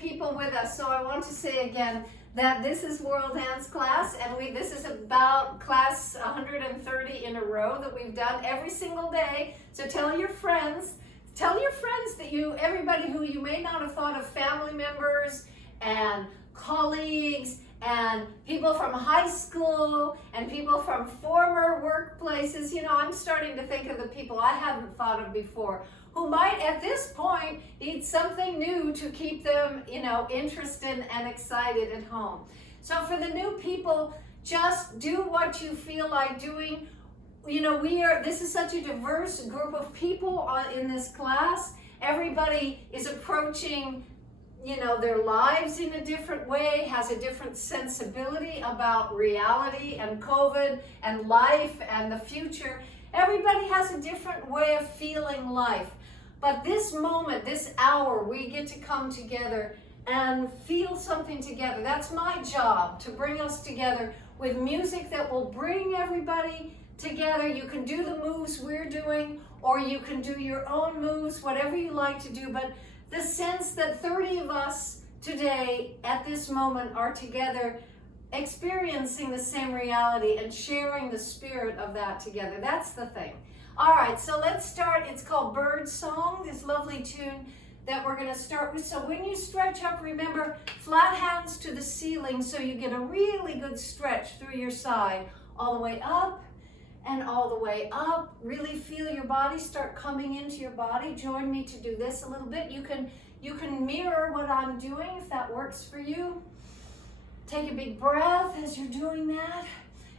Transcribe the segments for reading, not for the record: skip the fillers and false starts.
people with us. So I want to say again that this is World Dance Class, and this is about class 130 in a row that we've done every single day. So tell your friends that everybody who you may not have thought of, family members and colleagues and people from high school and people from former workplaces. You know, I'm starting to think of the people I haven't thought of before who might at this point need something new to keep them, you know, interested and excited at home. So for the new people, just do what you feel like doing. You know, this is such a diverse group of people in this class. Everybody is approaching, you know, their lives in a different way, has a different sensibility about reality and COVID and life and the future. Everybody has a different way of feeling life. But this moment, this hour, we get to come together and feel something together. That's my job, to bring us together with music that will bring everybody together. You can do the moves we're doing, or you can do your own moves, whatever you like to do. But the sense that 30 of us today at this moment are together experiencing the same reality and sharing the spirit of that together. That's the thing. All right, so let's start. It's called Bird Song, this lovely tune that we're going to start with. So when you stretch up, remember, flat hands to the ceiling so you get a really good stretch through your side, all the way up and all the way up. Really feel your body start coming into your body. Join me to do this a little bit. You can mirror what I'm doing if that works for you. Take a big breath as you're doing that.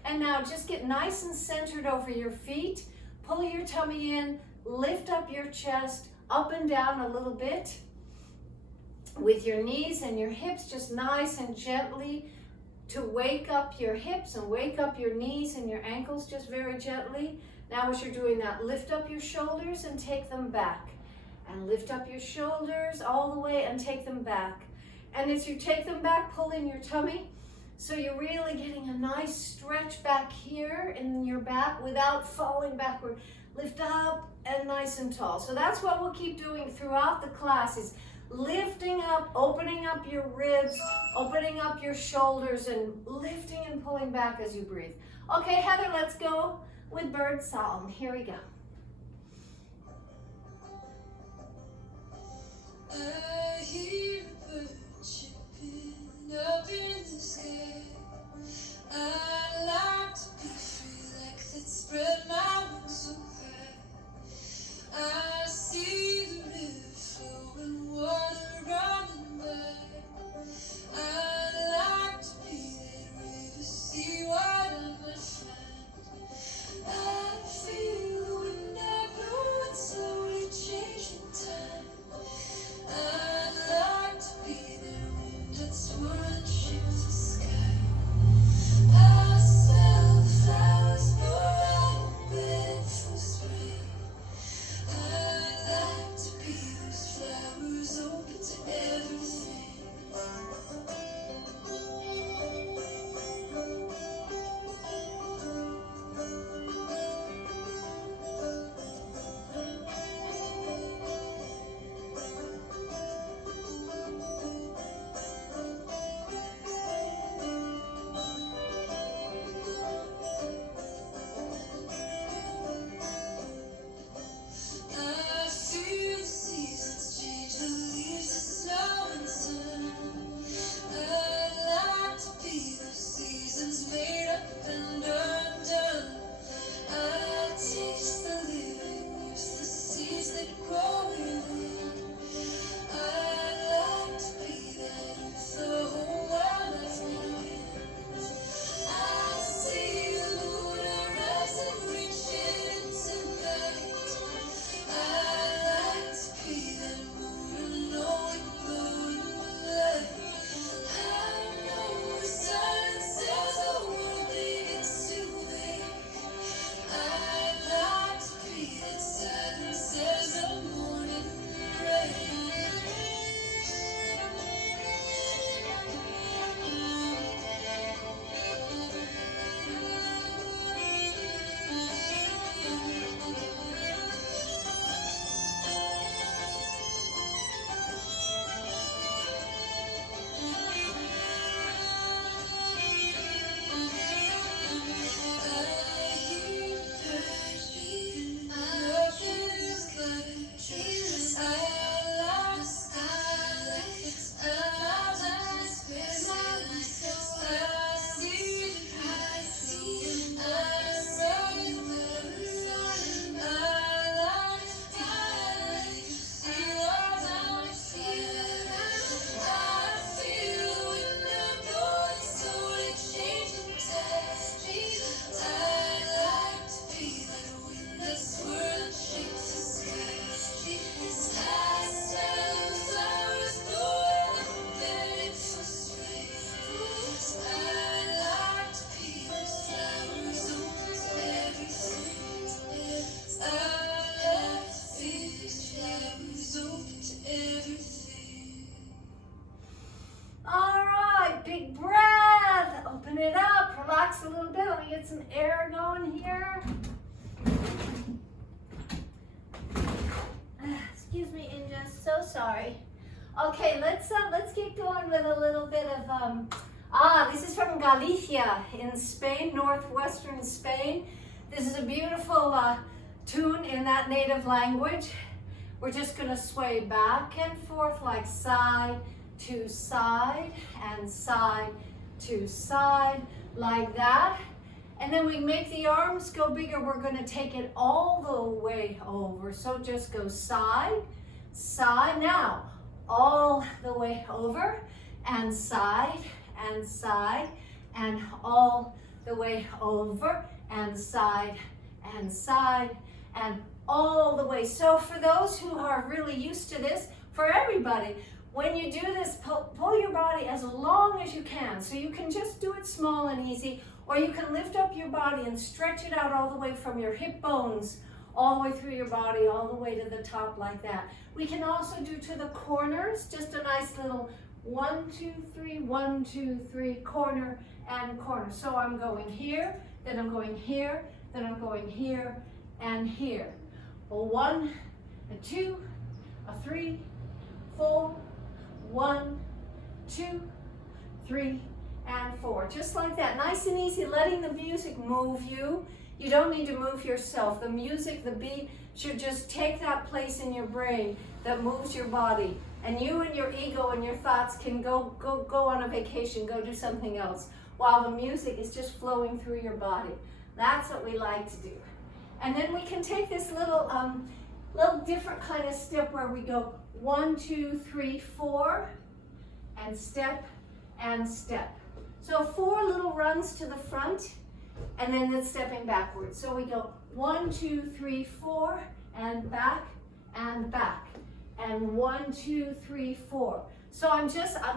And now just get nice and centered over your feet. Pull your tummy in, lift up your chest, up and down a little bit. With your knees and your hips, just nice and gently to wake up your hips and wake up your knees and your ankles just very gently. Now as you're doing that, lift up your shoulders and take them back. And lift up your shoulders all the way and take them back. And as you take them back, pull in your tummy. So you're really getting a nice stretch back here in your back without falling backward. Lift up and nice and tall. So that's what we'll keep doing throughout the class, is lifting up, opening up your ribs, opening up your shoulders, and lifting and pulling back as you breathe. Okay, Heather, let's go with Bird Song. Here we go. I hear a bird chirping up in the sky. I like to be free, like that, spread my wings so high. I see the river flowing, water running by. I like to be that river, see what I might find. I feel the wind I blow and slowly changing time. I'd like to it up, relax a little bit. Let me get some air going here. Excuse me, Inja, so sorry. Okay, let's get going with a little bit of, this is from Galicia in Spain, northwestern Spain. This is a beautiful tune in that native language. We're just gonna sway back and forth like side to side and side to side like that. And then we make the arms go bigger. We're gonna take it all the way over. So just go side, side. Now, all the way over and side, and all the way over and side, and all the way. So for those who are really used to this, for everybody, when you do this, pull your body as long as you can. So you can just do it small and easy, or you can lift up your body and stretch it out all the way from your hip bones, all the way through your body, all the way to the top like that. We can also do to the corners, just a nice little 1, 2, 3, 1, 2, 3, corner and corner. So I'm going here, then I'm going here, then I'm going here and here. A 1, a 2, a 3, 4, 1, 2, 3, and 4. Just like that, nice and easy, letting the music move you. You don't need to move yourself. The music, the beat should just take that place in your brain that moves your body. And you and your ego and your thoughts can go on a vacation, go do something else, while the music is just flowing through your body. That's what we like to do. And then we can take this little different kind of step where we go 1, 2, 3, 4, and step and step. So 4 little runs to the front, and then stepping backwards. So we go 1, 2, 3, 4, and back, and 1, 2, 3, 4. So I'm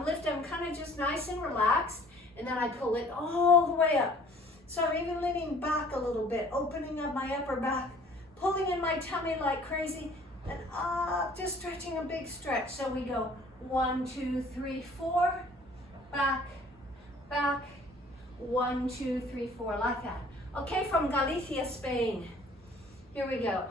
lifting, I'm kind of just nice and relaxed, and then I pull it all the way up. So I'm even leaning back a little bit, opening up my upper back, pulling in my tummy like crazy, and up, just stretching a big stretch. So we go 1, 2, 3, 4, back, 1, 2, 3, 4, like that. Okay, from Galicia, Spain. Here we go.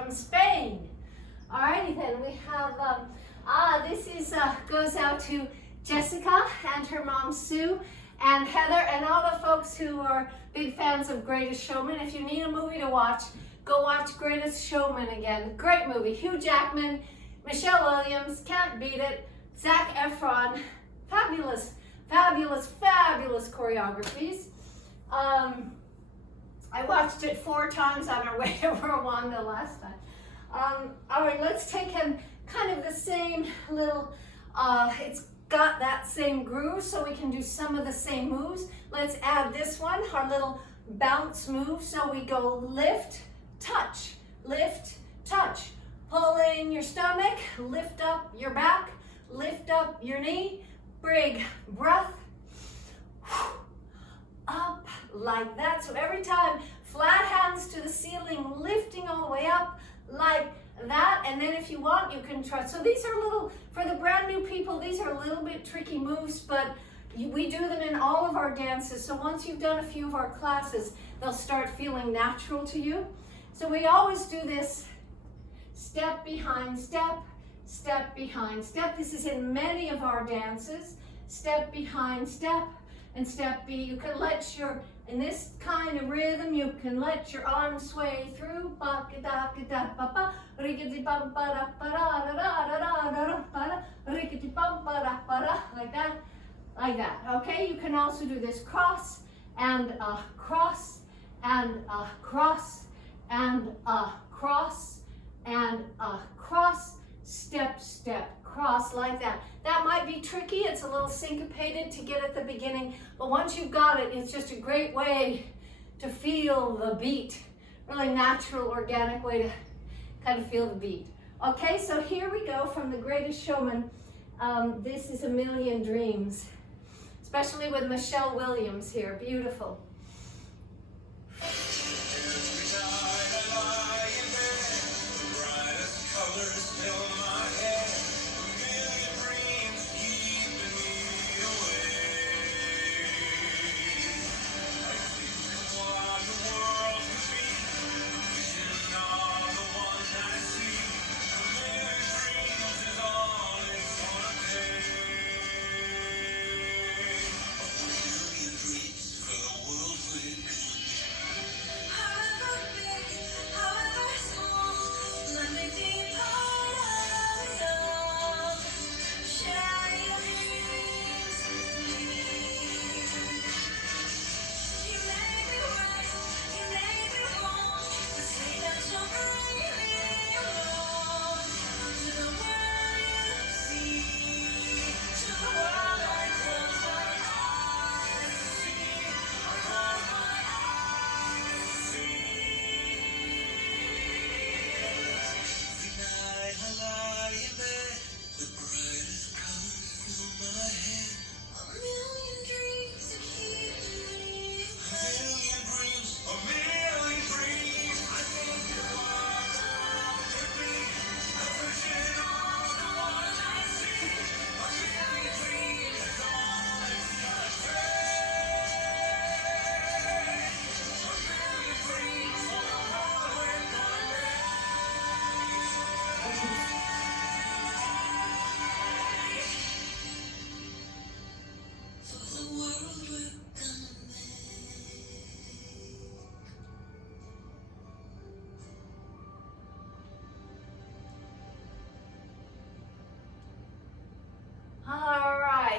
from Spain. Alrighty then, we have, this is, goes out to Jessica and her mom Sue and Heather and all the folks who are big fans of Greatest Showman. If you need a movie to watch, go watch Greatest Showman again. Great movie. Hugh Jackman, Michelle Williams, can't beat it. Zac Efron, fabulous, fabulous, fabulous choreographies. I watched it 4 times on our way to Rwanda last time. All right, let's take in kind of the same little, it's got that same groove, so we can do some of the same moves. Let's add this one, our little bounce move. So we go lift, touch, pull in your stomach, lift up your back, lift up your knee, big breath, up like that. So every time, flat hands to the ceiling, lifting all the way up like that. And then if you want, you can try. So these are little, for the brand new people, these are a little bit tricky moves, but we do them in all of our dances. So once you've done a few of our classes, they'll start feeling natural to you. So we always do this step behind step, step behind step. This is in many of our dances. Step behind step and step B. You can let your, in this kind of rhythm, you can let your arms sway through. Like that, like that. Okay, you can also do this cross and cross and cross and cross and cross, step, step, cross, like that. That might be tricky, it's a little syncopated to get at the beginning, but once you've got it, it's just a great way to feel the beat. Really natural, organic way to kind of feel the beat. Okay, so here we go from The Greatest Showman. This is A Million Dreams, especially with Michelle Williams here, beautiful.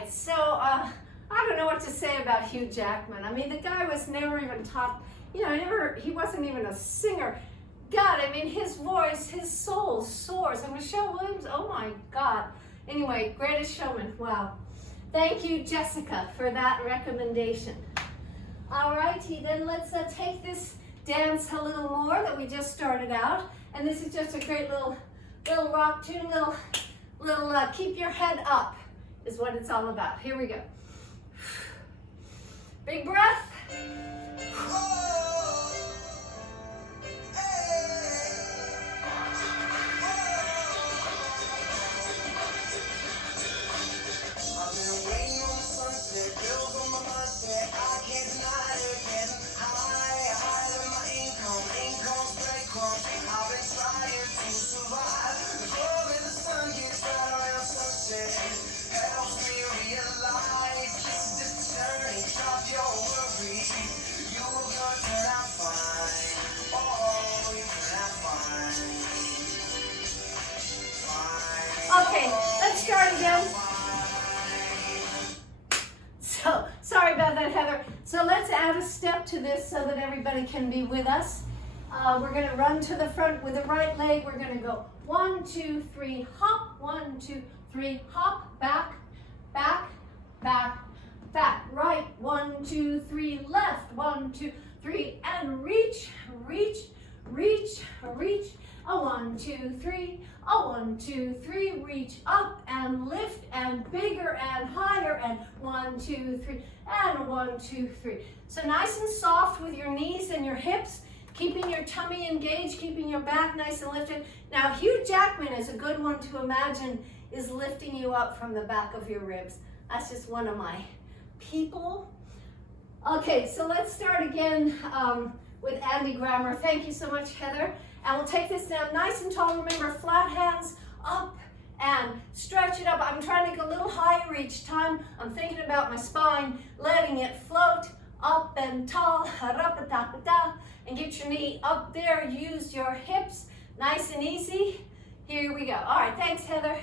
So, I don't know what to say about Hugh Jackman. I mean, the guy was never even taught, you know, he wasn't even a singer. God, I mean, his voice, his soul soars. And Michelle Williams, oh my God. Anyway, Greatest Showman, wow. Thank you, Jessica, for that recommendation. All righty, then let's take this dance a little more that we just started out. And this is just a great little rock tune, little keep your head up is what it's all about. Here we go. Big breath. Higher than my income, spread crumbs. I've been trying add a step to this so that everybody can be with us. We're going to run to the front with the right leg. We're going to go 1, 2, 3, hop, 1, 2, 3, hop, back, back, back, back, right, 1, 2, 3, left, 1, 2, 3, and reach, reach, reach, reach, a 1, 2, 3, a 1, 2, 3, reach up and lift and bigger and higher, and 1, 2, 3, and 1, 2, 3. So nice and soft with your knees and your hips, keeping your tummy engaged, keeping your back nice and lifted. Now Hugh Jackman is a good one to imagine is lifting you up from the back of your ribs. That's just one of my people. Okay, so let's start again with Andy Grammer. Thank you so much, Heather. And we'll take this down nice and tall. Remember, flat hands up and stretch it up. I'm trying to get a little higher each time. I'm thinking about my spine, letting it float up and tall, and get your knee up there. Use your hips, nice and easy. Here we go. All right, thanks, Heather.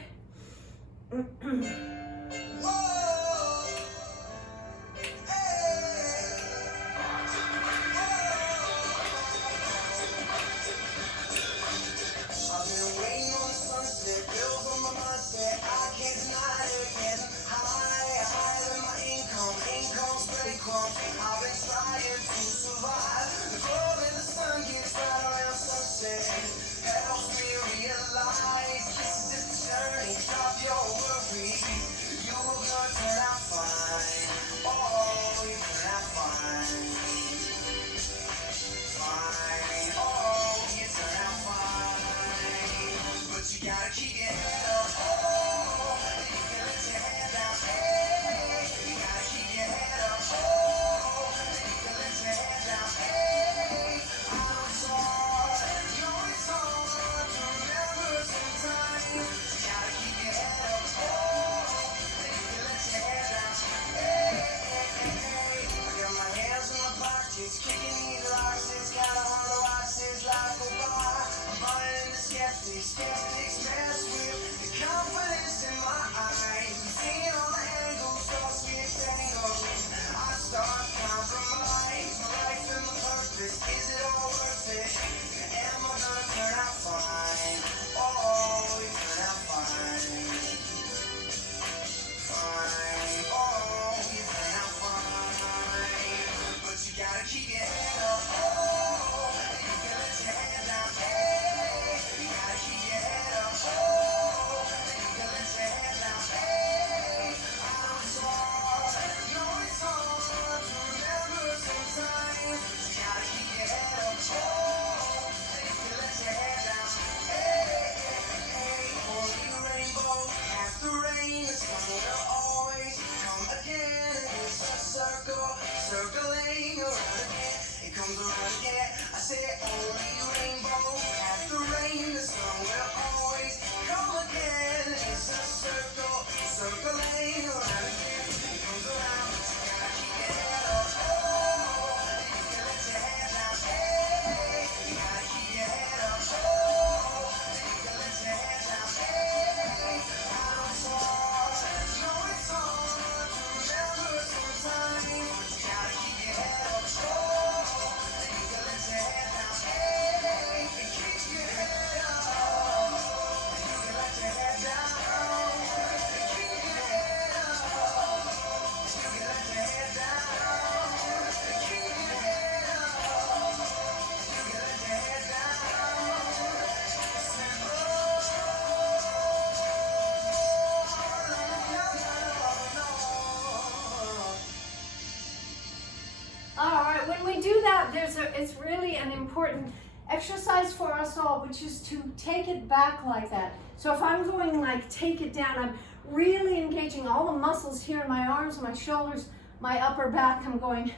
It's really an important exercise for us all, which is to take it back like that. So if I'm going like take it down, I'm really engaging all the muscles here in my arms, my shoulders, my upper back. I'm going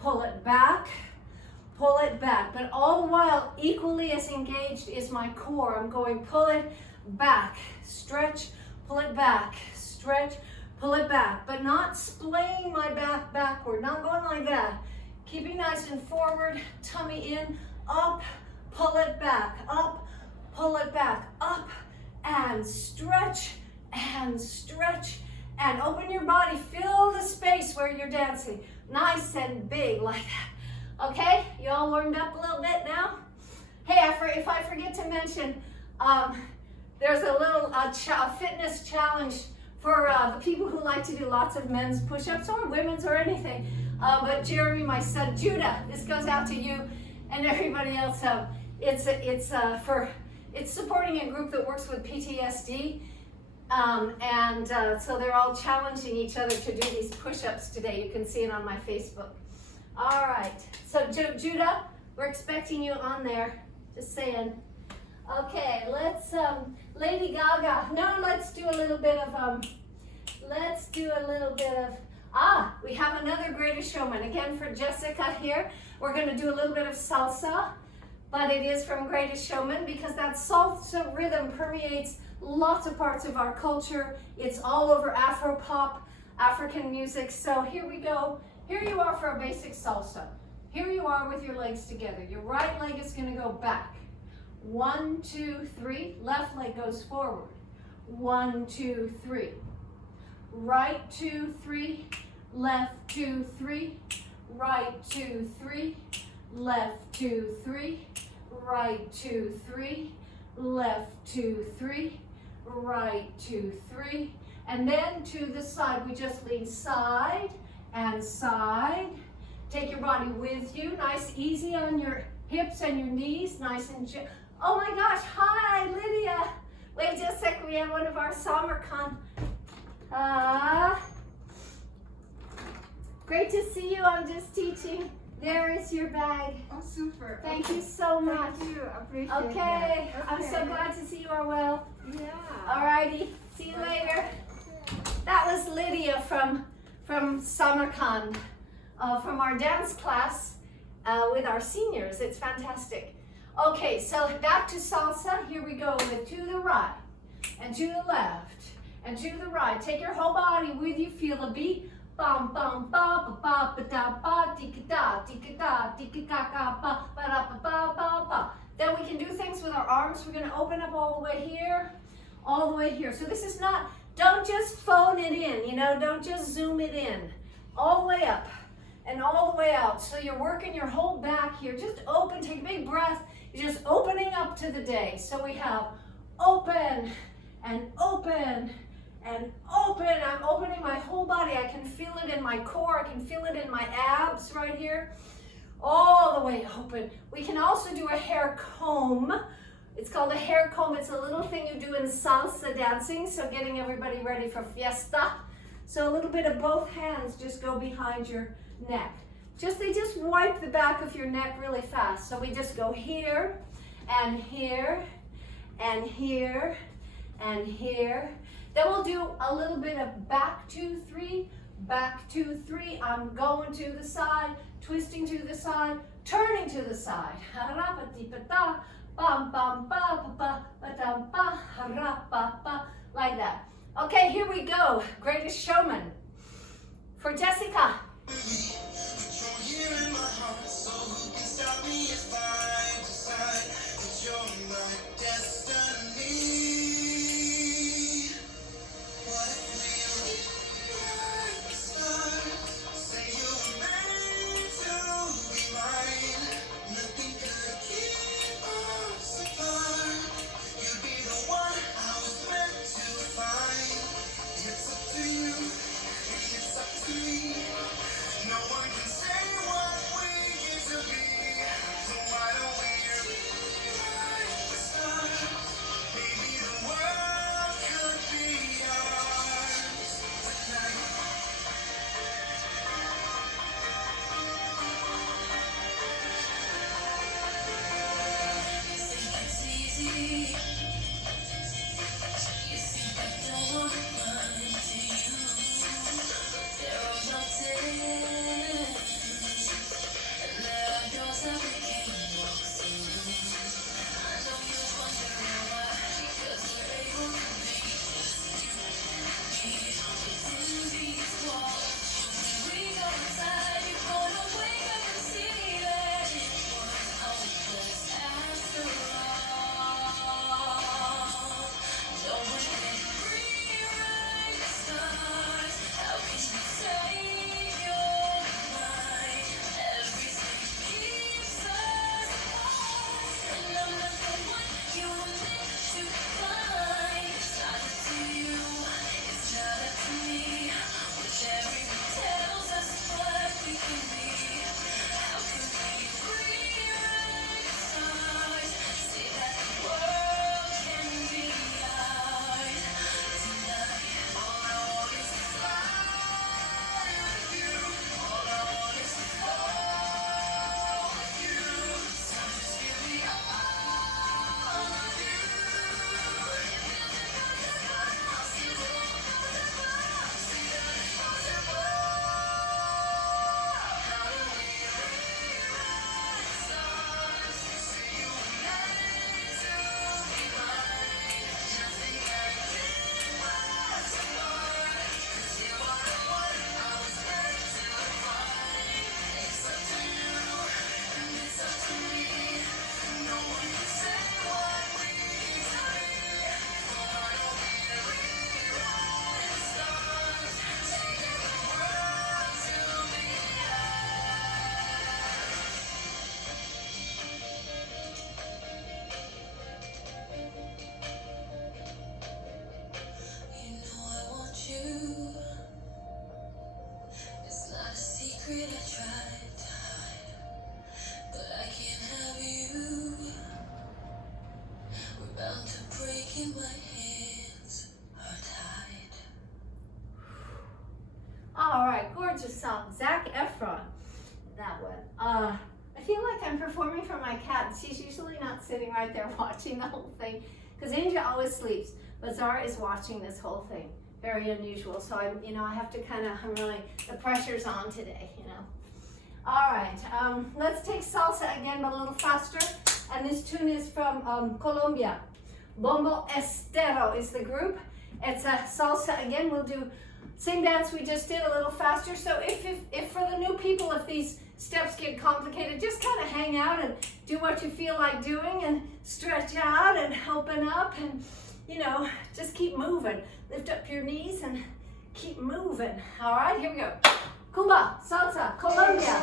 pull it back, but all the while equally as engaged is my core. I'm going pull it back, stretch, pull it back, stretch, pull it back, but not splaying my back backward, not going like that. Keeping nice and forward, tummy in, up, pull it back, up, pull it back, up, and stretch, and open your body. Fill the space where you're dancing. Nice and big like that. Okay, you all warmed up a little bit now? Hey, if I forget to mention, there's a little fitness challenge for the people who like to do lots of men's push-ups or women's or anything. But Jeremy, my son, Judah, this goes out to you and everybody else. It's supporting a group that works with PTSD. So they're all challenging each other to do these push-ups today. You can see it on my Facebook. All right, so Judah, we're expecting you on there. Just saying. Okay, let's, Lady Gaga. No, let's do a little bit of, we have another Greatest Showman. Again, for Jessica here, we're going to do a little bit of salsa, but it is from Greatest Showman because that salsa rhythm permeates lots of parts of our culture. It's all over Afro-pop, African music. So here we go. Here you are for a basic salsa. Here you are with your legs together. Your right leg is going to go back. 1, 2, 3. Left leg goes forward. 1, 2, 3. Right, 2, 3. Left, 2, 3. Right, 2, 3. Left, 2, 3. Right, 2, 3. Left, 2, 3. Right, 2, 3. And then to the side. We just lean side and side. Take your body with you. Nice, easy on your hips and your knees. Nice and gentle. Oh my gosh, hi, Lydia. Wait just a second, we have one of our Samarkand. Great to see you, I'm just teaching. There is your bag. Oh, super. Thank you so much. Thank you, I appreciate Okay, that. I'm so glad to see you are well. Yeah. Alrighty, see you later. That was Lydia from Samarkand, from our dance class with our seniors. It's fantastic. Okay, so back to salsa. Here we go with to the right and to the left and to the right. Take your whole body with you. Feel the beat. Bum bum ba ba ba ba da ba tika da tika ka ba ba da ba ba ba ba. Then we can do things with our arms. We're going to open up all the way here, all the way here. So this is not. Don't just phone it in. You know, don't just zoom it in. All the way up and all the way out. So you're working your whole back here. Just open. Take a big breath. You're just opening up to the day. So we have open and open and open. I'm opening my whole body. I can feel it in my core. I can feel it in my abs right here. All the way open. We can also do a hair comb. It's called a hair comb. It's a little thing you do in salsa dancing. So getting everybody ready for fiesta. So a little bit of both hands just go behind your neck. They just wipe the back of your neck really fast. So we just go here and here and here and here. Then we'll do a little bit of back 2, 3, back 2, 3. I'm going to the side, twisting to the side, turning to the side. Like that. Okay, here we go. Greatest Showman. For Jessica. Here in my heart, so who can stop me if I decide that you're my destiny? What if we like the stars? Say you were meant to be mine. Nothing could keep us apart. You'd be the one I was meant to find. It's up to you, and it's up to me. No one can say what we used to be. and my hands are tied. All right, gorgeous song. Zac Efron, that one. I feel like I'm performing for my cat. She's usually not sitting right there watching the whole thing, because Angel always sleeps, but Zara is watching this whole thing. Very unusual. So I have to the pressure's on today, All right, let's take salsa again, but a little faster. And this tune is from Colombia. Bombo Estero is the group. It's a salsa again. We'll do same dance we just did, a little faster. So if for the new people, if these steps get complicated, just kind of hang out and do what you feel like doing and stretch out and open up and, just keep moving. Lift up your knees and keep moving. All right, here we go. Cumbia, salsa, Colombia.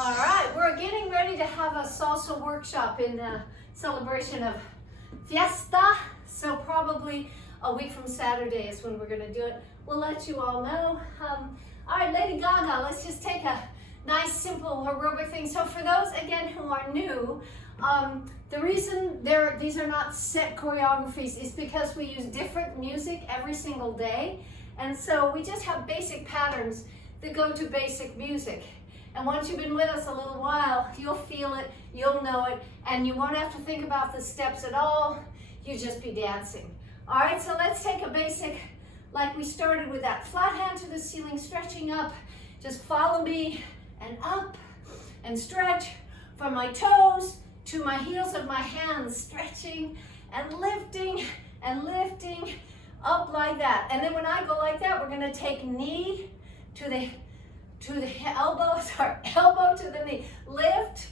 All right, we're getting ready to have a salsa workshop in celebration of Fiesta. So probably a week from Saturday is when we're going to do it. We'll let you all know. All right, Lady Gaga, let's just take a nice, simple aerobic thing. So for those, again, who are new, the reason these are not set choreographies is because we use different music every single day. And so we just have basic patterns that go to basic music. And once you've been with us a little while, you'll feel it, you'll know it, and you won't have to think about the steps at all. You just be dancing. All right, so let's take a basic, like we started with that flat hand to the ceiling, stretching up. Just follow me and up and stretch from my toes to my heels of my hands, stretching and lifting up like that. And then when I go like that, we're gonna take knee to the elbow, elbow to the knee. Lift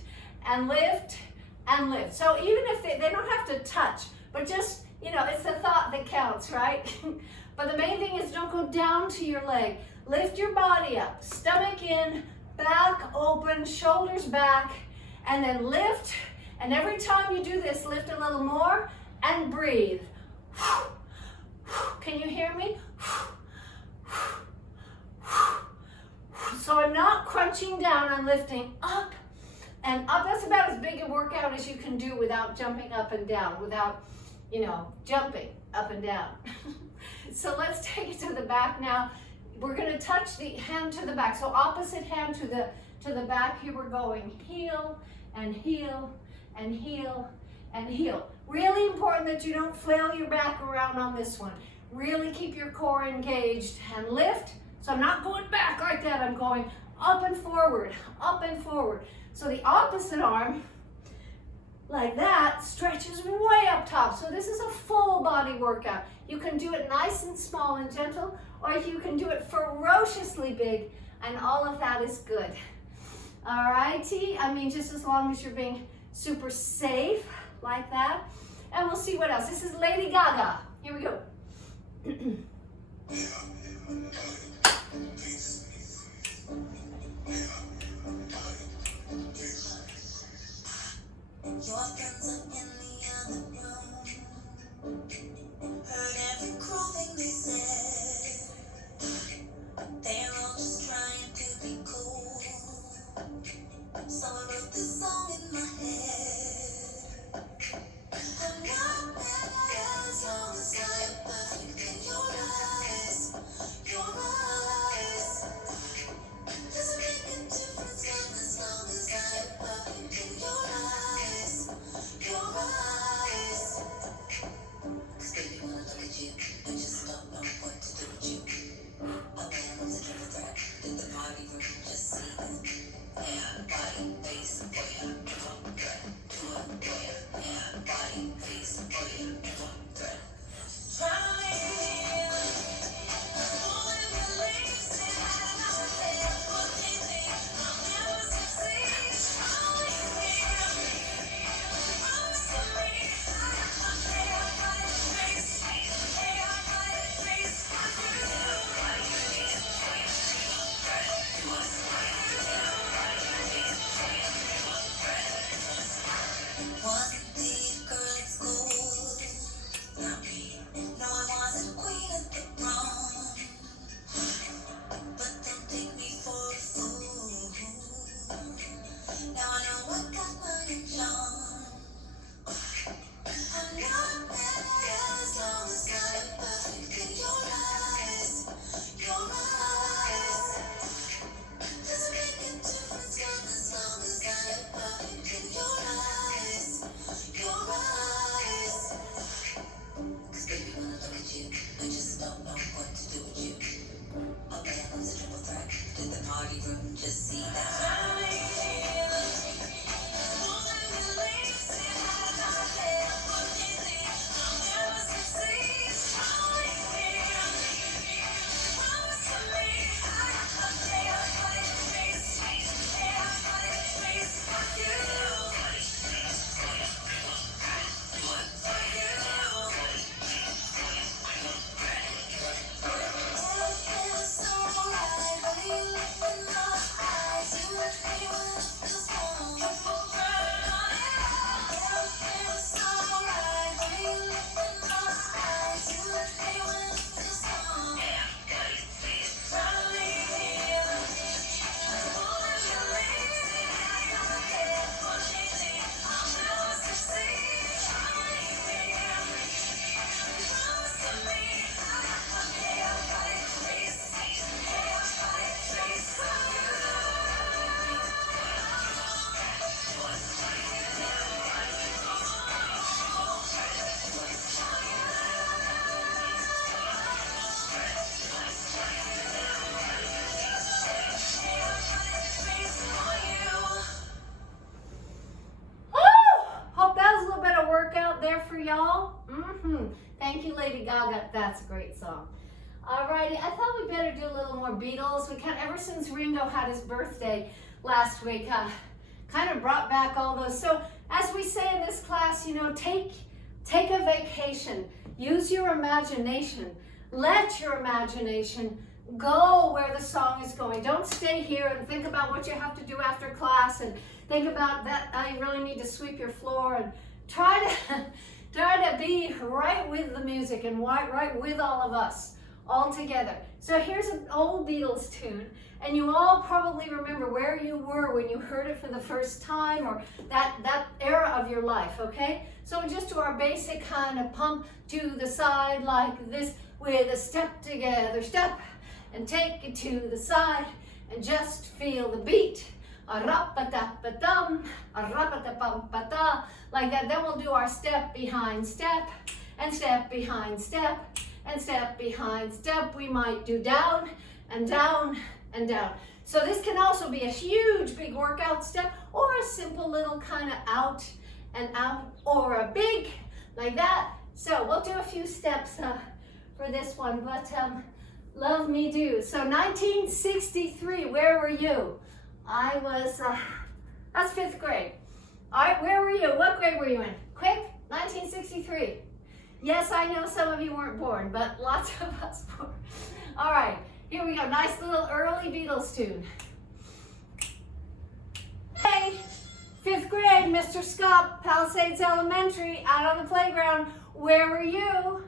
and lift and lift. So even if they don't have to touch, but just, you know, it's the thought that counts, right? But the main thing is don't go down to your leg. Lift your body up, stomach in, back open, shoulders back, and then lift. And every time you do this, lift a little more and breathe. Can you hear me? So I'm not crunching down, I'm lifting up and up. That's about as big a workout as you can do without jumping up and down, without, you know, jumping up and down. So let's take it to the back now. We're gonna touch the hand to the back. So opposite hand to the back. Here we're going heel and heel and heel and heel. Really important that you don't flail your back around on this one. Really keep your core engaged and lift. So I'm not going back like that, I'm going up and forward, up and forward. So the opposite arm, like that, stretches way up top. So this is a full body workout. You can do it nice and small and gentle, or you can do it ferociously big, and all of that is good. All righty, I mean, just as long as you're being super safe, like that. And we'll see what else. This is Lady Gaga. Here we go. Your friends up in the other room heard every cruel thing they said. They're all just trying to be cool. So I wrote this song in my head. I'm not mad as long as I am perfect in your eyes. Your eyes. Doesn't make a difference as long as I am perfect in your eyes. Your eyes. y'all? Thank you, Lady Gaga. That's a great song. Alrighty, I thought we better do a little more Beatles. We ever since Ringo had his birthday last week, kind of brought back all those. So as we say in this class, you know, take a vacation. Use your imagination. Let your imagination go where the song is going. Don't stay here and think about what you have to do after class and think about that I really need to sweep your floor, and try to be right with the music and right with all of us all together. So here's an old Beatles tune, and you all probably remember where you were when you heard it for the first time, or that era of your life, okay? So we just do our basic kind of pump to the side like this with a step together, step, and take it to the side and just feel the beat. A-rap-a-tap-a-dum, a-rap-a-tap-a-da, like that. Then we'll do our step behind step, and step behind step, and step behind step. We might do down and down and down. So this can also be a huge big workout step, or a simple little kind of out and out, or a big like that. So we'll do a few steps for this one, but love me do. So 1963, where were you? I was, that's 5th grade. All right, where were you? What grade were you in? Quick, 1963. Yes, I know some of you weren't born, but lots of us were. All right, here we go. Nice little early Beatles tune. Hey, 5th grade, Mr. Scott, Palisades Elementary, out on the playground. Where were you?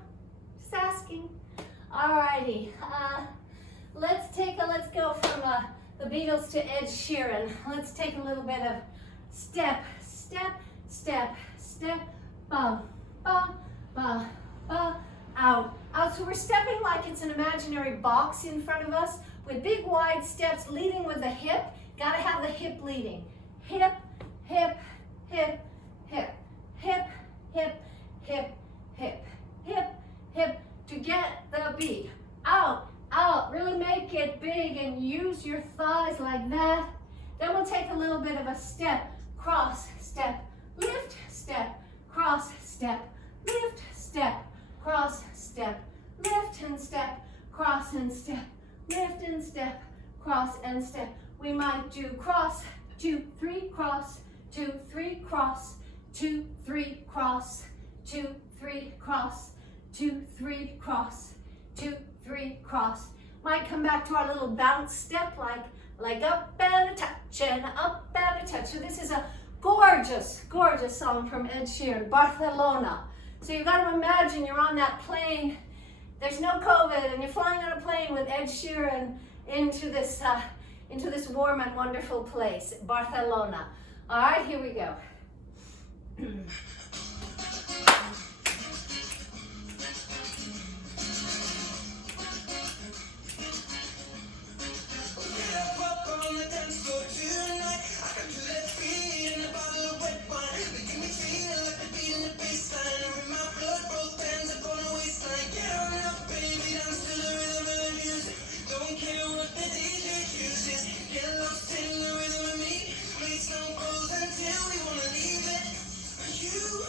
Just asking. All righty, let's go from the Beatles to Ed Sheeran. Let's take a little bit of step, step, step, step, bum, bum, bum, bum, out, out. So we're stepping like it's an imaginary box in front of us with big wide steps leading with the hip. Gotta have the hip leading. Hip, hip, hip, hip, hip, hip, hip, hip, hip, hip, to get the beat. Out, out, really make it big and use your thighs like that. Then we'll take a little bit of a step, cross, step, lift, step, cross, step, lift, step, cross, step, lift and step, cross and step, lift and step, cross and step. We might do cross, 2, 3, cross, 2, 3, cross, 2, 3, cross, 2, 3, cross, 2, 3, cross, 2, 3, cross. Might come back to our little bounce step like up and a touch and up and a touch. So this is a gorgeous, gorgeous song from Ed Sheeran, Barcelona. So you've got to imagine you're on that plane. There's no COVID, and you're flying on a plane with Ed Sheeran into this warm and wonderful place, Barcelona. All right, here we go. You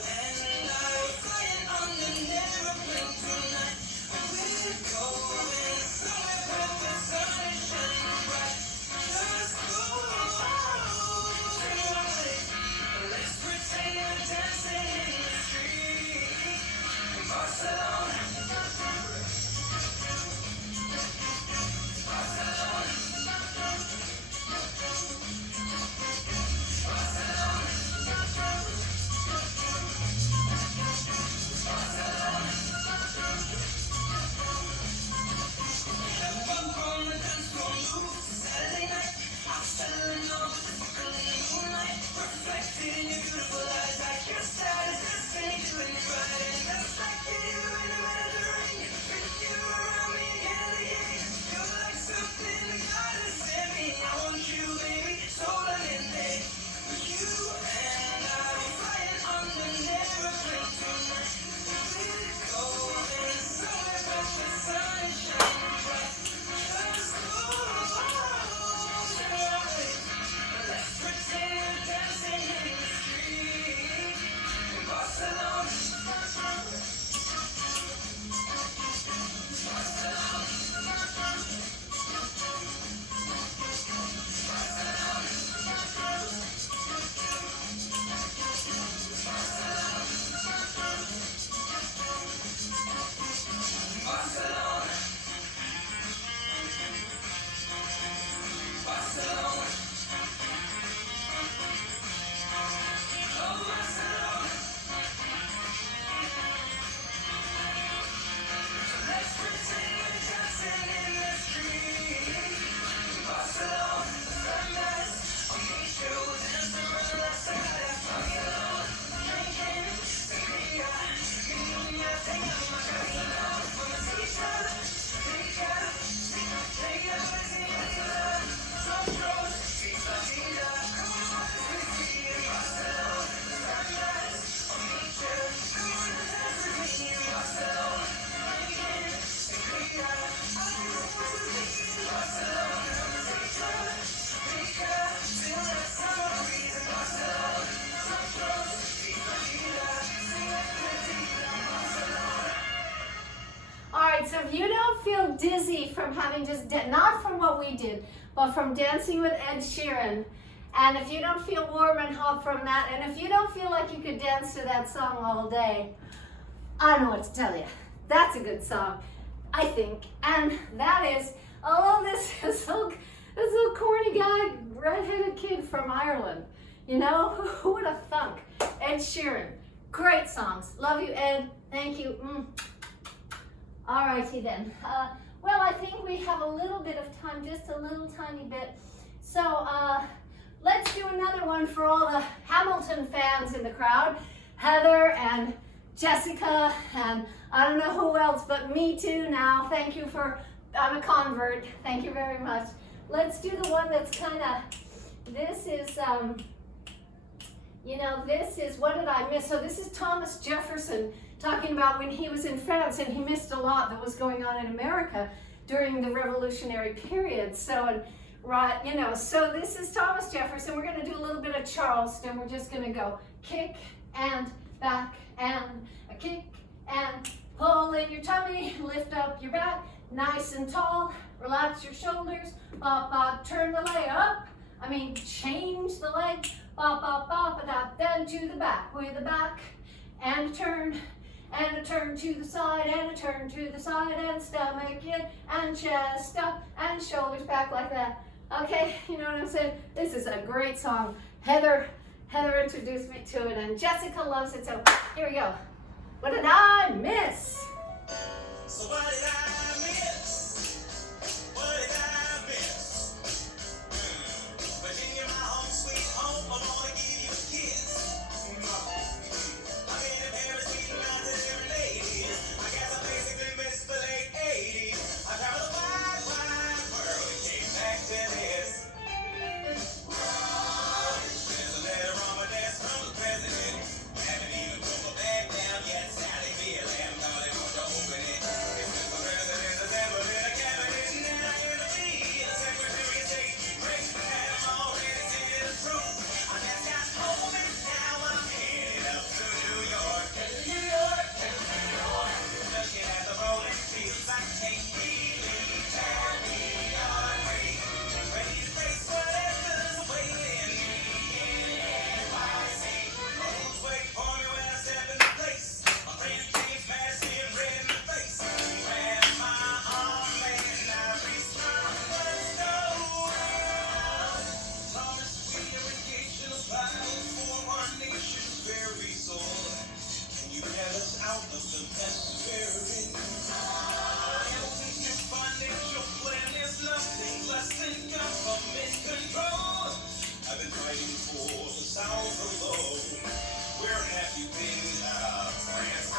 so if you don't feel dizzy from having just, not from what we did, but from dancing with Ed Sheeran, and if you don't feel warm and hot from that, and if you don't feel like you could dance to that song all day, I don't know what to tell you. That's a good song, I think. And that is, oh, this little corny guy, redheaded kid from Ireland. You know, who would have thunk? Ed Sheeran. Great songs. Love you, Ed. Thank you. All righty then. Well, I think we have a little bit of time, just a little tiny bit. So let's do another one for all the Hamilton fans in the crowd. Heather and Jessica and I don't know who else, but me too now. Thank you for, I'm a convert. Thank you very much. Let's do the one that's kind of, this is, you know, this is, what did I miss? So this is Thomas Jefferson talking about when he was in France and he missed a lot that was going on in America during the Revolutionary period. So, and, right, you know, so this is Thomas Jefferson. We're going to do a little bit of Charleston. We're just going to go kick and back and a kick and pull in your tummy, lift up your back, nice and tall, relax your shoulders, bop, bop, turn the leg up. Change the leg, bop, bop, bop, and up, then to the back, with the back, and a turn to the side, and a turn to the side, and stomach in, and chest up, and shoulders back like that. Okay, you know what I'm saying? This is a great song. Heather introduced me to it, and Jessica loves it, so here we go. What did I miss? So what did I miss? What did I miss? Virginia, my home, sweet home, I wanna give you a kiss. I've been in Paris, meeting lots of different ladies. I guess I basically missed the late 80s. I traveled the wide, wide world and came back to this. There's a letter on my desk from the president. Haven't even put my bag down yet. Sally BLM thought they wanted to open it. It's just the president assembled in a cabinet, and then I hear the lead. The Secretary of State breaks the hat. I'm already seeing the truth. I just got home and now I'm headed up to New York. New York, New York. Looking at the rolling fields, I can't believe that we are free. Ready to face whatever's awaiting me in NYC. Roads wait for me when I step into place. My friend came smashing red in the face. Ran my arm and I reached my first goal. Promise we are engaged in a battle for our nation's very soul. Can you get us out of the mess we're in? Helping to financial plan is nothing less than government control. I've been fighting for the South alone. Where have you been, France?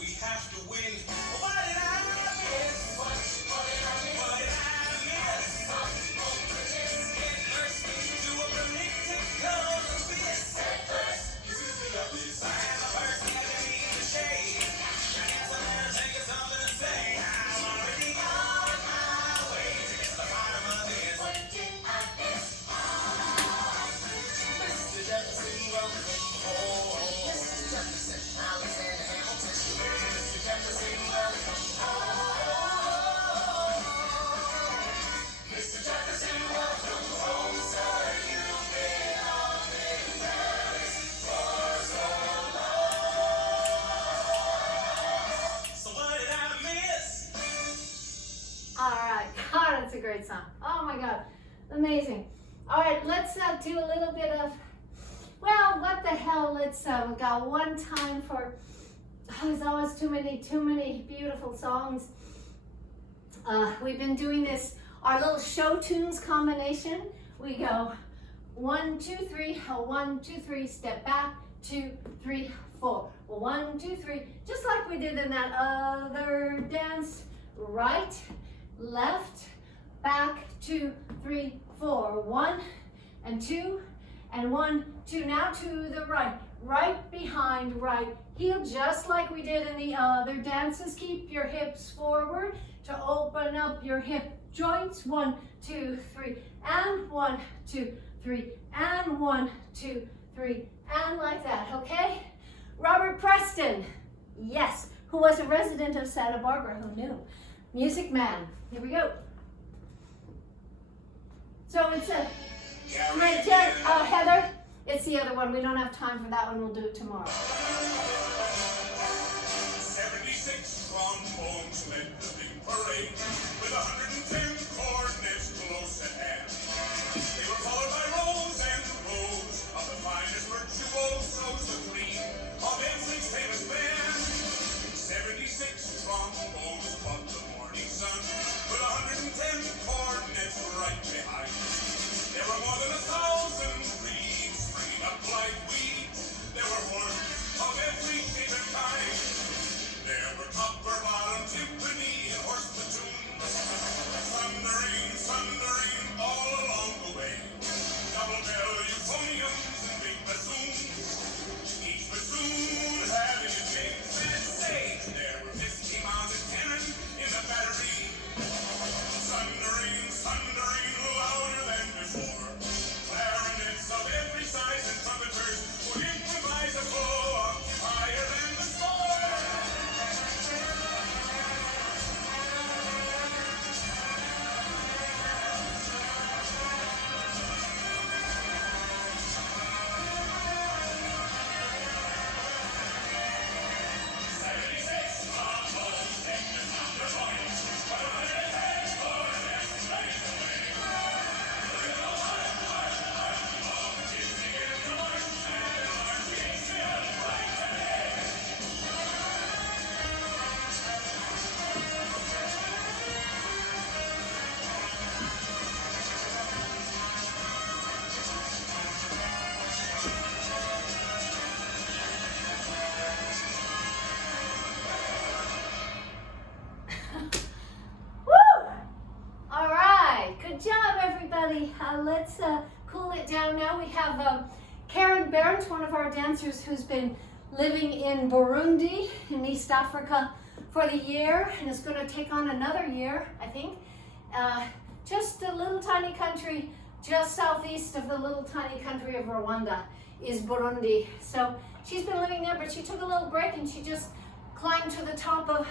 We have to win. What did I miss? What did I miss? What did I miss? Get first to a political abyss. Excuse me, up this. I am a person that can be in the shade. I guess I'm gonna take you something to say. I'm already on my way to get to the bottom of this. What did I miss? Mr. Jefferson, welcome home. Mr. Jefferson, Alexander Hamilton. Mr. Jefferson, welcome home. Mr. Jefferson, welcome home, sir. You've been on in Paris for so long. So what did I miss? All right, God, that's a great song. Oh my God, amazing. All right, let's do a little bit of, well, what the hell, let's, we got one time for, there's always too many beautiful songs. We've been doing this, our little show tunes combination. We go 1, 2, 3, 1, 2, 3, step back, 2, 3, 4. 1, 2, 3, just like we did in that other dance. Right, left, back, 2, 3, 4. 1 and 2 and 1, 2. Now to the right, right behind right heel, just like we did in the other dances. Keep your hips forward to open up your hip joints. 1, 2, 3, and 1, 2, 3, and 1, 2, 3, and like that, okay? Robert Preston, yes. who was a resident of Santa Barbara. Who knew? Music Man. Here we go. So it's a great tip. Heather, it's the other one. We don't have time for that one. We'll do it tomorrow. 76 trombones led the big parade with 110 cornets close at hand. They were followed by rows and rows of the finest virtuosos of clean of every famous band. 76 trombones caught the morning sun with 110 cornets right behind. There were more than 1,000 reeds springing up like weeds. There were horns of every shape and kind. There were copper bottom, timpani, and horse platoons, thundering all along the way. Double bell euphoniums and big bassoons, each bassoon having its main stage. There were 50 mounted cannon in the battery, thundering louder than before. Clarinets of every size and trumpeters would improvise a blow higher than the score. Let's cool it down now. We have Karen Barrett, one of our dancers who's been living in Burundi in East Africa for the year and is going to take on another year, I think. Just a little tiny country just southeast of the little tiny country of Rwanda is Burundi. So she's been living there, but she took a little break and she just climbed to the top of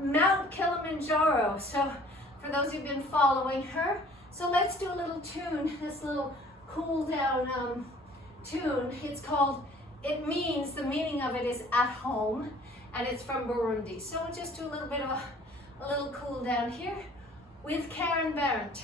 Mount Kilimanjaro. So for those who've been following her, so let's do a little tune, this little cool down tune. It's called, it means, the meaning of it is at home, and it's from Burundi. So we'll just do a little bit of a little cool down here with Karen Barrett.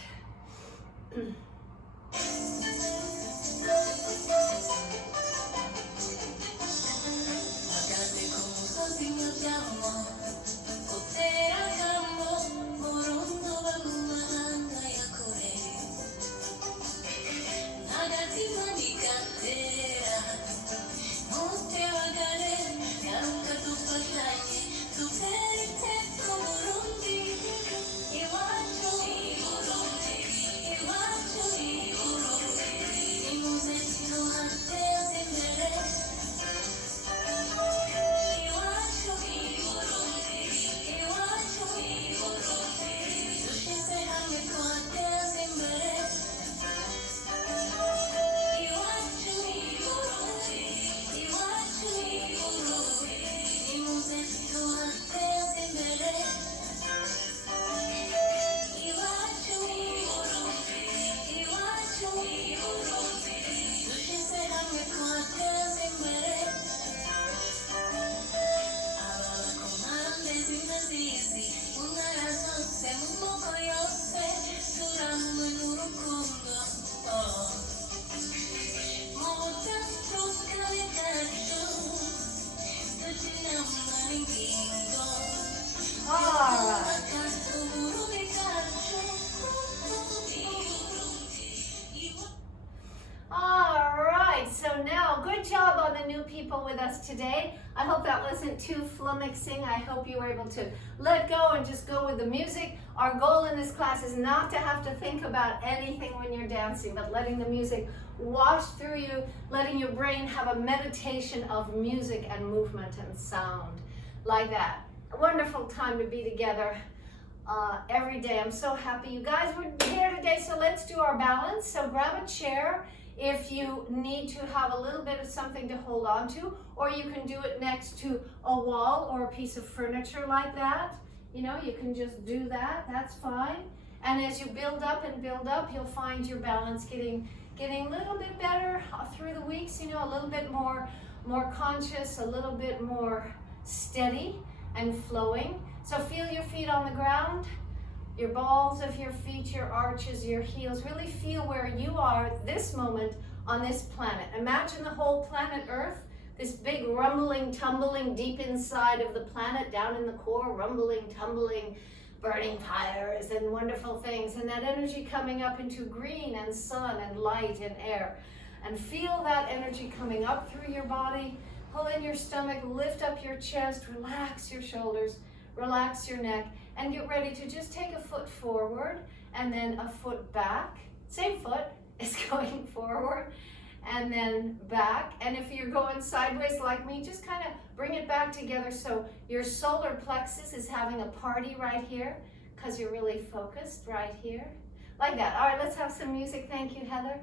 With us today. I hope that wasn't too flummoxing. I hope you were able to let go and just go with the music. Our goal in this class is not to have to think about anything when you're dancing, but letting the music wash through you, letting your brain have a meditation of music and movement and sound like that. A wonderful time to be together every day. I'm so happy you guys were here today. So let's do our balance. So grab a chair if you need to have a little bit of something to hold on to, or you can do it next to a wall or a piece of furniture like that. You know, you can just do that, that's fine. And as you build up and build up, you'll find your balance getting a little bit better through the weeks, you know, a little bit more conscious, a little bit more steady and flowing. So feel your feet on the ground, your balls of your feet, your arches, your heels. Really feel where you are this moment on this planet. Imagine the whole planet Earth, this big rumbling, tumbling deep inside of the planet, down in the core, rumbling, tumbling, burning fires and wonderful things, and that energy coming up into green and sun and light and air. And feel that energy coming up through your body. Pull in your stomach, lift up your chest, relax your shoulders, relax your neck, and get ready to just take a foot forward and then a foot back. Same foot is going forward and then back. And if you're going sideways like me, just kind of bring it back together so your solar plexus is having a party right here because you're really focused right here. Like that. All right, let's have some music. Thank you, Heather.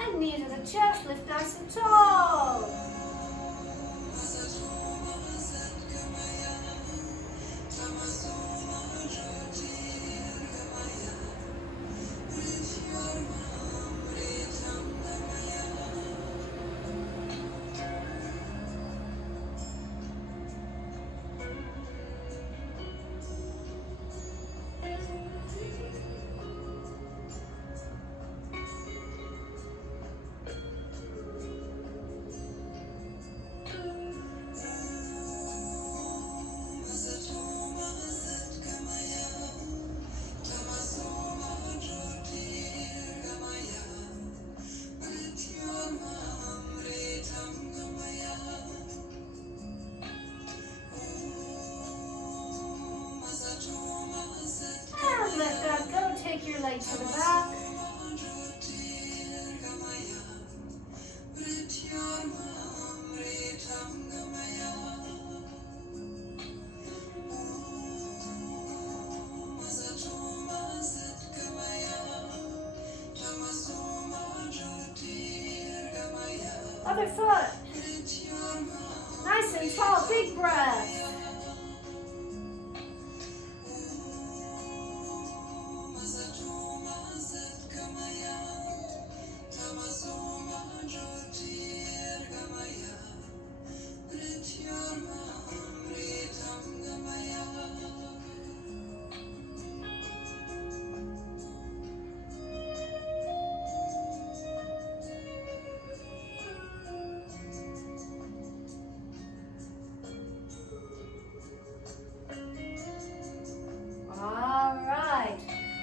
And knee to the chest, lift nice and tall. Lift up, go take your leg to the back. Other foot. Nice and tall, big breath.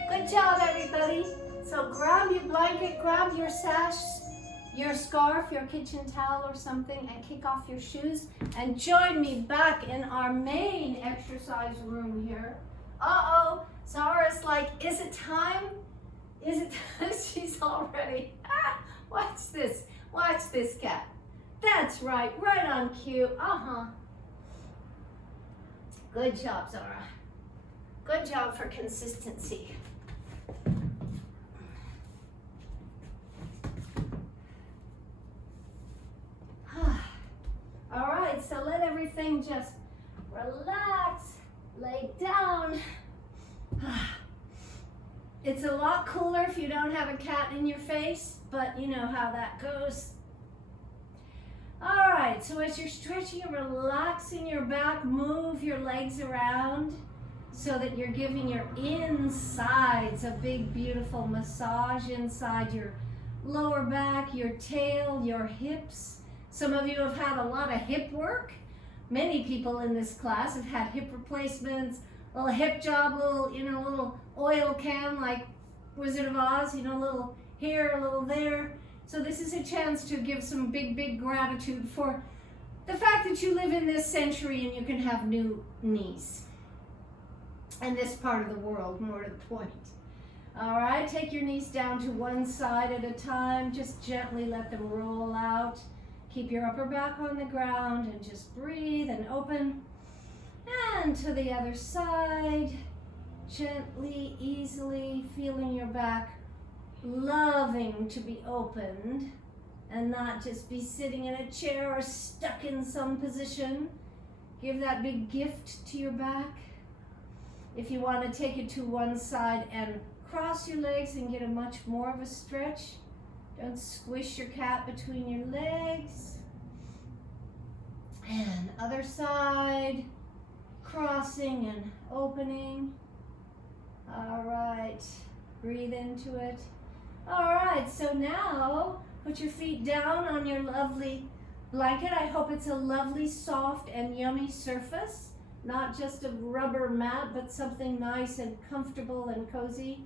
Good job, everybody. So grab your blanket, grab your sash, your scarf, your kitchen towel or something, and kick off your shoes and join me back in our main exercise room here. Uh-oh, Zara's like, is it time? Is it time? She's all ready. Watch this. Watch this, cat. That's right, right on cue. Good job, Zara. Good job for consistency. All right, so let everything just relax lay down. It's a lot cooler if you don't have a cat in your face, but you know how that goes. All right, so as you're stretching and relaxing your back, move your legs around so that you're giving your insides a big, beautiful massage inside your lower back, your tail, your hips. Some of you have had a lot of hip work. Many people in this class have had hip replacements, little hip job, little oil can like Wizard of Oz, a little here, a little there. So this is a chance to give some big, big gratitude for the fact that you live in this century and you can have new knees. And this part of the world, more to the point. All right, take your knees down to one side at a time. Just gently let them roll out. Keep your upper back on the ground and just breathe and open. And to the other side, gently, easily feeling your back, loving to be opened and not just be sitting in a chair or stuck in some position. Give that big gift to your back. If you want to take it to one side and cross your legs and get a much more of a stretch. Don't squish your cat between your legs. And other side, crossing and opening. All right, breathe into it. All right, so now put your feet down on your lovely blanket. I hope it's a lovely, soft, and yummy surface. Not just a rubber mat, but something nice and comfortable and cozy.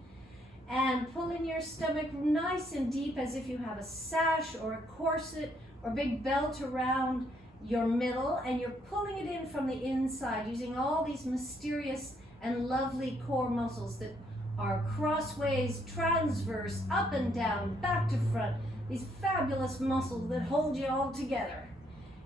And pull in your stomach nice and deep as if you have a sash or a corset or big belt around your middle, and you're pulling it in from the inside using all these mysterious and lovely core muscles that are crossways, transverse, up and down, back to front, these fabulous muscles that hold you all together.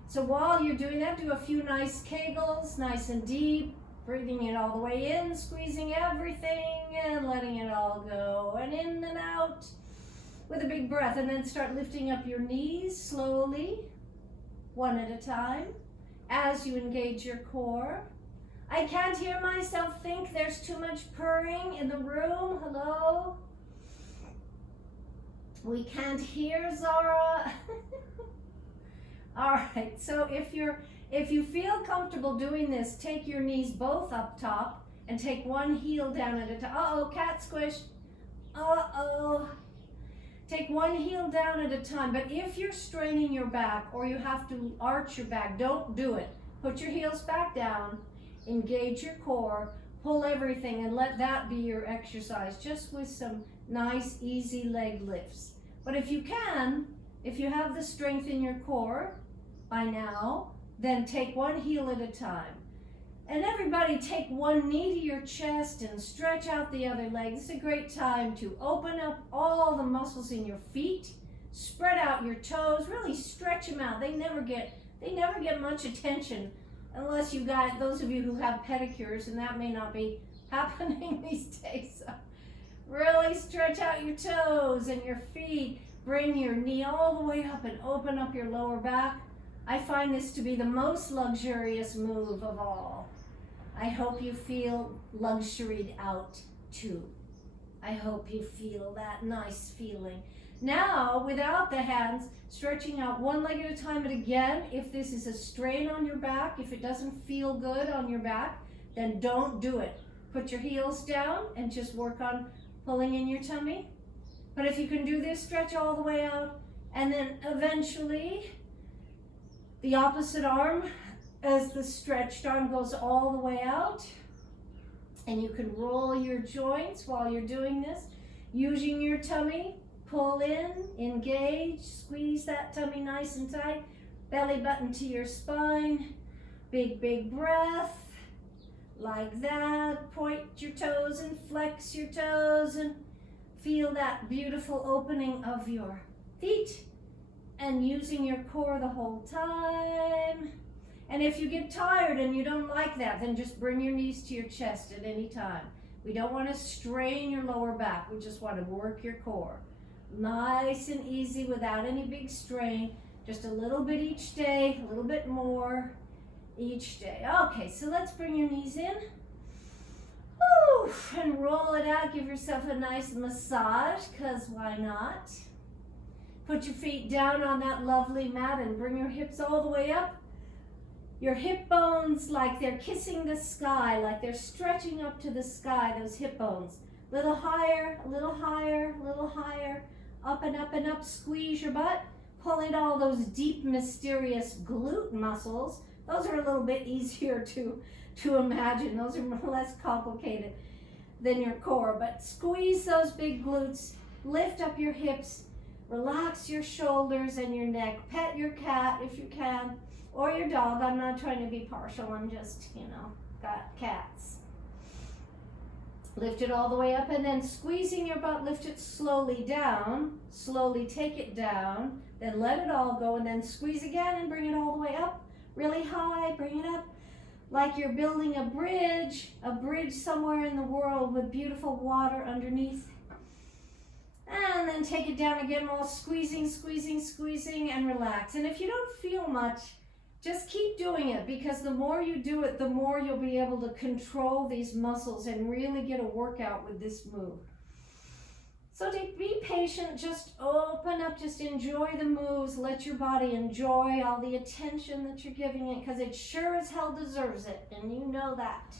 So while you're doing that, do a few nice kegels, nice and deep, breathing it all the way in, squeezing everything and letting it all go, and in and out with a big breath. And then start lifting up your knees slowly, one at a time, as you engage your core. I can't hear myself think. There's too much purring in the room. Hello? We can't hear, Zara. All right, so if you feel comfortable doing this, take your knees both up top and take one heel down at a time. Uh-oh, cat squish. Uh-oh. Take one heel down at a time, but if you're straining your back or you have to arch your back, don't do it. Put your heels back down, engage your core, pull everything, and let that be your exercise, just with some nice, easy leg lifts. But if you can, if you have the strength in your core by now, then take one heel at a time. And everybody take one knee to your chest and stretch out the other leg. This is a great time to open up all the muscles in your feet, spread out your toes, really stretch them out. They never get much attention unless you got those of you who have pedicures, and that may not be happening these days. So really stretch out your toes and your feet. Bring your knee all the way up and open up your lower back. I find this to be the most luxurious move of all. I hope you feel luxuried out too. I hope you feel that nice feeling. Now, without the hands, stretching out one leg at a time. And again, if this is a strain on your back, if it doesn't feel good on your back, then don't do it. Put your heels down and just work on pulling in your tummy. But if you can do this, stretch all the way out, and then eventually the opposite arm, as the stretched arm goes all the way out, and you can roll your joints while you're doing this, using your tummy. Pull in, engage, squeeze that tummy nice and tight, belly button to your spine, big, big breath, like that. Point your toes and flex your toes and feel that beautiful opening of your feet and using your core the whole time. And if you get tired and you don't like that, then just bring your knees to your chest at any time. We don't want to strain your lower back. We just want to work your core. Nice and easy without any big strain. Just a little bit each day, a little bit more each day. Okay, so let's bring your knees in. Woo, and roll it out. Give yourself a nice massage, because why not? Put your feet down on that lovely mat and bring your hips all the way up. Your hip bones like they're kissing the sky, like they're stretching up to the sky, those hip bones. Little higher, a little higher, a little higher. Up and up and up. Squeeze your butt. Pull in all those deep, mysterious glute muscles. Those are a little bit easier to imagine. Those are less complicated than your core. But squeeze those big glutes. Lift up your hips. Relax your shoulders and your neck. Pet your cat if you can. Or your dog. I'm not trying to be partial. I'm just, got cats. Lift it all the way up, and then squeezing your butt, lift it slowly down. Slowly take it down. Then let it all go, and then squeeze again and bring it all the way up. Really high, bring it up. Like you're building a bridge somewhere in the world with beautiful water underneath. And then take it down again while squeezing, squeezing, squeezing, and relax. And if you don't feel much, just keep doing it, because the more you do it, the more you'll be able to control these muscles and really get a workout with this move. So to be patient, just open up, just enjoy the moves, let your body enjoy all the attention that you're giving it, because it sure as hell deserves it, and you know that.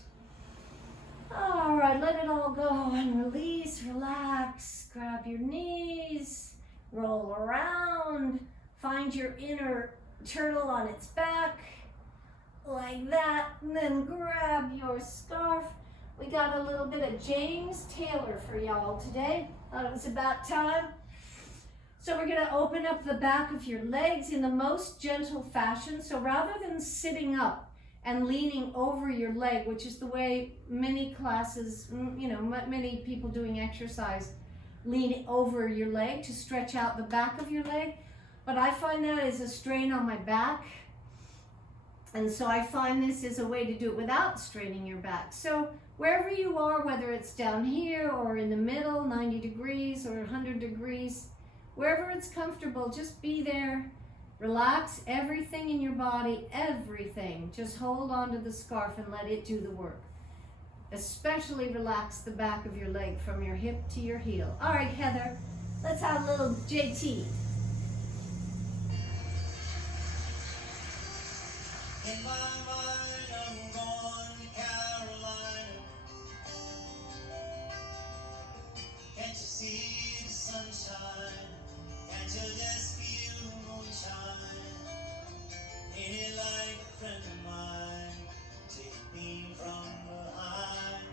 All right, let it all go and release, relax, grab your knees, roll around, find your inner turtle on its back, like that, and then grab your scarf. We got a little bit of James Taylor for y'all today. Thought it was about time. So we're gonna open up the back of your legs in the most gentle fashion. So rather than sitting up and leaning over your leg, which is the way many classes, many people doing exercise, lean over your leg to stretch out the back of your leg. But I find that is a strain on my back. And so I find this is a way to do it without straining your back. So wherever you are, whether it's down here or in the middle, 90 degrees or 100 degrees, wherever it's comfortable, just be there. Relax everything in your body, everything. Just hold on to the scarf and let it do the work. Especially relax the back of your leg from your hip to your heel. All right, Heather, let's have a little JT. In my mind, I'm going to Carolina. Can't you see the sunshine? Can't you just feel the moonshine? Ain't it like a friend of mine? Take me from behind.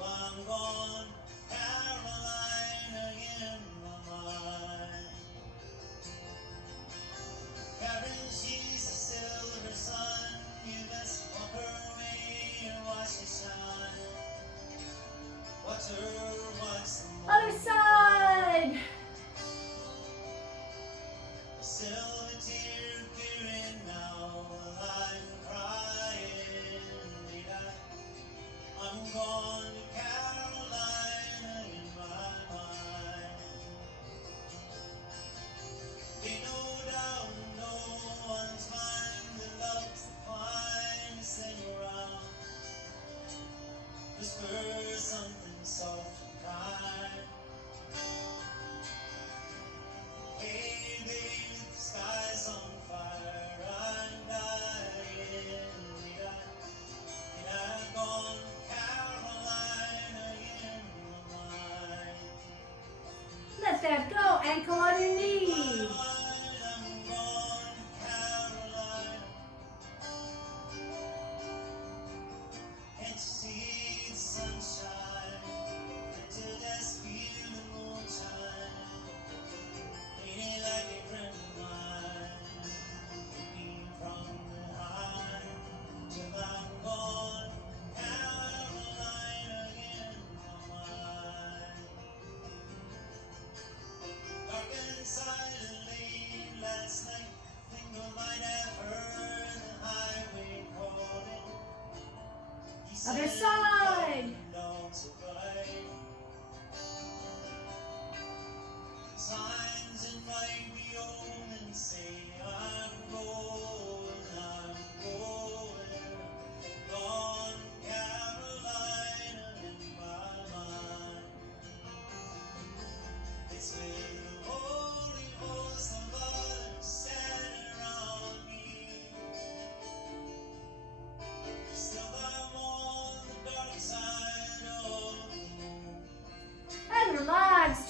Oh, I'm going to Carolina in my mind. Karen, she's a silver sun. You best walk her way and watch it shine. Watch her watch the Other side. a silver tear appearing now. I'm crying. I'm going to Carolina in my mind. Ain't no doubt, no one's mind that loves the finest thing around. Whisper something soft and kind. Hey baby, the sky's on fire. I'm dying. And I've gone to Carolina in my mind. Let that go. Ankle on your knee. I'm going to Carolina. Can't you see the sunshine? Can't you just feel the moonshine? Ain't it like a friend of mine? Looking from behind. Till I'm gone, Carolina in my mind. Dark and silently last night, think I might have heard the highway calling. He Other said, side. "Don't survive." Signs and might be omen say I'm going, gone, Carolina in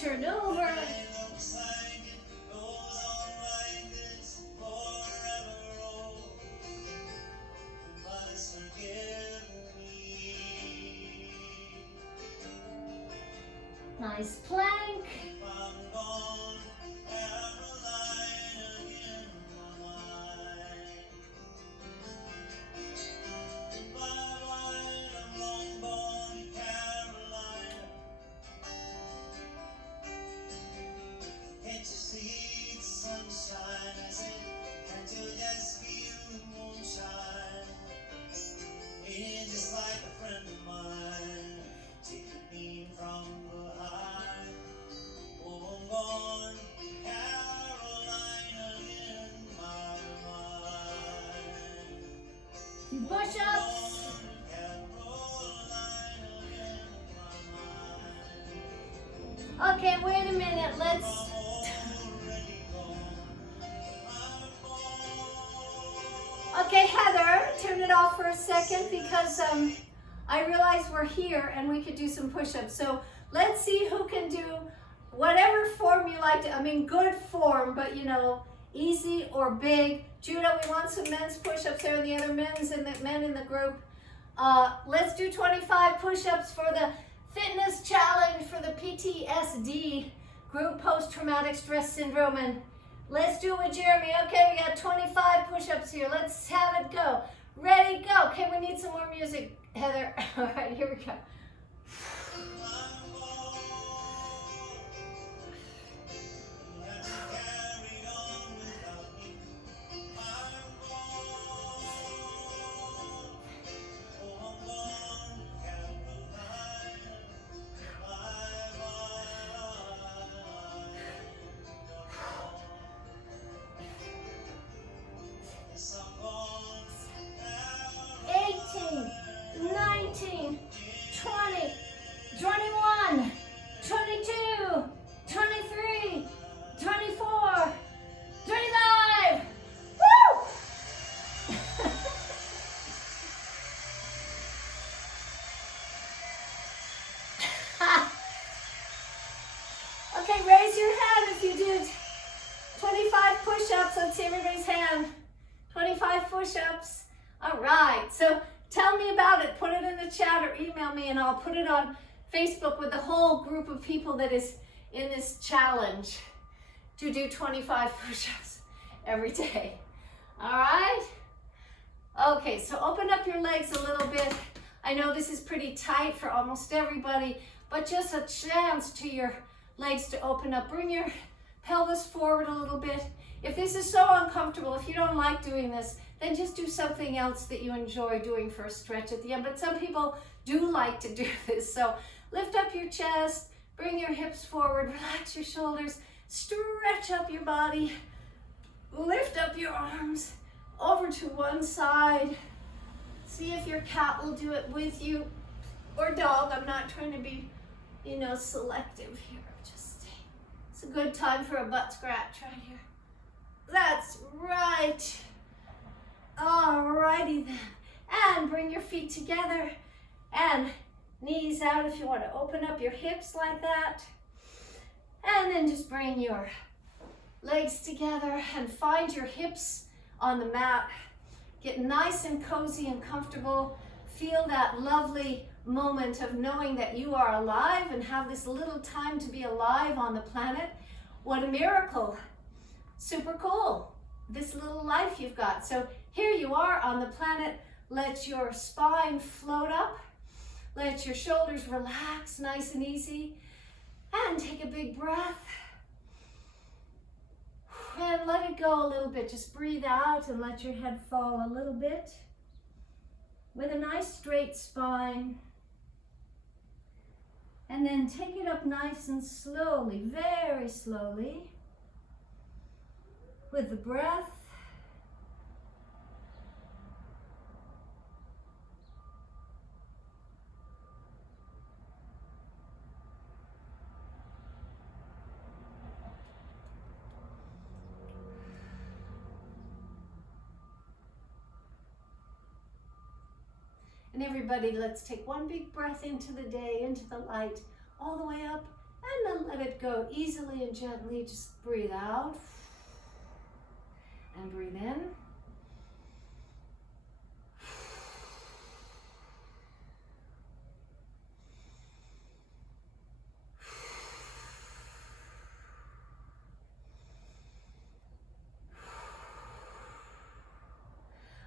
turn over. Looks like it goes on like this forever. Oh, must forgive me. Nice plank. If I'm gone, Caroline in my mind. In my mind, I'm long gone, Caroline. Can't you see the sunshine? I said, can't you just feel the moonshine? Ain't it just like a friend of mine, taking me from behind? Oh, I'm gone, Carolina in my mind. Do push-ups. Carolina in my mind. Okay, wait a minute. Let's. Already gone. I'm gone. Okay, Heather, turn it off for a second because I realized we're here and we could do some push-ups. So let's see who can do whatever form you like to. I mean, good form, but you know, easy or big. Judah, we want some men's push-ups there, and the other men in the group. Let's do 25 push-ups for the fitness challenge for the PTSD, group post-traumatic stress syndrome, and let's do it with Jeremy. Okay, we got 25 push-ups here. Let's have it go. Ready, go. Okay, we need some more music, Heather. All right, here we go. I'm gone. You had to carry on without me. I'm gone. Oh, I'm gone, Carolina. My mind. Yes, I'm gone, Carolina. 18, 19, 20, 21, 22, 23, 24, 25. Woo! Okay, raise your hand if you did 25 push-ups. Let's see everybody's hand. 25 push-ups. All right, so tell me about it. Put it in the chat or email me and I'll put it on Facebook with the whole group of people that is in this challenge to do 25 push-ups every day. All right? Okay, so open up your legs a little bit. I know this is pretty tight for almost everybody, but just a chance to your legs to open up. Bring your pelvis forward a little bit. If this is so uncomfortable, if you don't like doing this, then just do something else that you enjoy doing for a stretch at the end. But some people do like to do this. So lift up your chest, bring your hips forward, relax your shoulders, stretch up your body, lift up your arms over to one side. See if your cat will do it with you, or dog. I'm not trying to be, selective here. Just it's a good time for a butt scratch right here. That's right. Alrighty then. And bring your feet together and knees out if you want to open up your hips like that. And then just bring your legs together and find your hips on the mat. Get nice and cozy and comfortable. Feel that lovely moment of knowing that you are alive and have this little time to be alive on the planet. What a miracle. Super cool. This little life you've got. So here you are on the planet. Let your spine float up. Let your shoulders relax nice and easy. And take a big breath. And let it go a little bit. Just breathe out and let your head fall a little bit. With a nice straight spine. And then take it up nice and slowly, very slowly. With the breath. And everybody, let's take one big breath into the day, into the light, all the way up And then let it go easily and gently. Just breathe out and breathe in.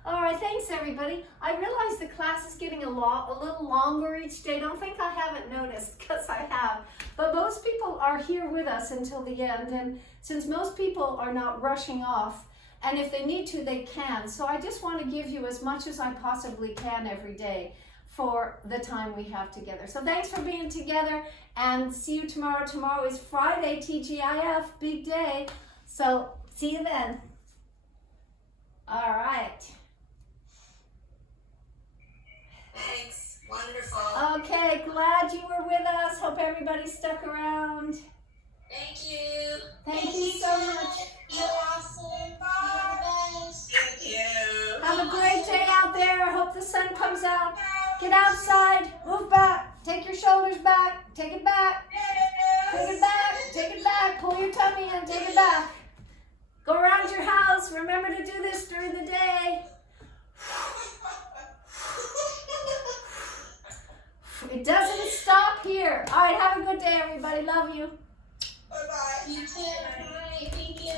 All right, thanks everybody. I realize the class is getting a little longer each day. Don't think I haven't noticed, because I have. But most people are here with us until the end, and since most people are not rushing off, and if they need to, they can. So I just want to give you as much as I possibly can every day for the time we have together. So thanks for being together, and see you tomorrow. Tomorrow is Friday, TGIF, big day. So see you then. All right. Thanks. Wonderful. Okay, glad you were with us. Hope everybody stuck around. Thank you. Thank you so much. You're awesome. You're the best. Thank you. Have a great day out there. I hope the sun comes out. Get outside. Move back. Take your shoulders back. Take it back. Take it back. Take it back. Pull your tummy in. Take it back. Go around your house. Remember to do this during the day. It doesn't stop here. All right, have a good day, everybody. Love you. Bye-bye. You too. Bye. Thank you.